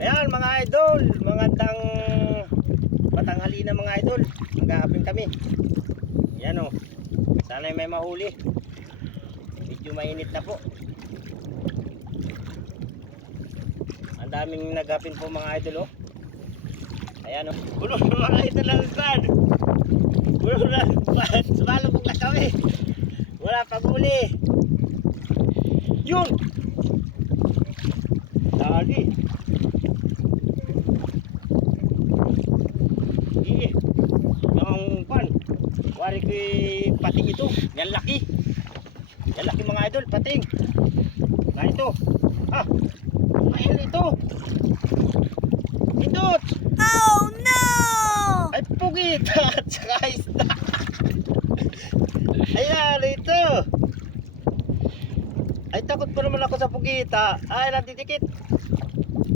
Ayan mga idol, magandang patanghali na mga idol. Mag-aapin kami. Ayan o, sana may mahuli. Medyo mainit na po. Ang daming nag-apin po mga idol o. Ayan o, puno mga idol lang saan. Puno lang saan, sumalubog na kami. Wala pang huli. Yun! Dali. Yung pan, wari ko'y pating ito. Yan laki. Yan laki mga idol, pating. Na ito. Ah, ayan ito. Indot. Oh no! Ay pugit at saka isda. Ayan ito. Ay takot pa naman ako sa pugita. Ay natitikit.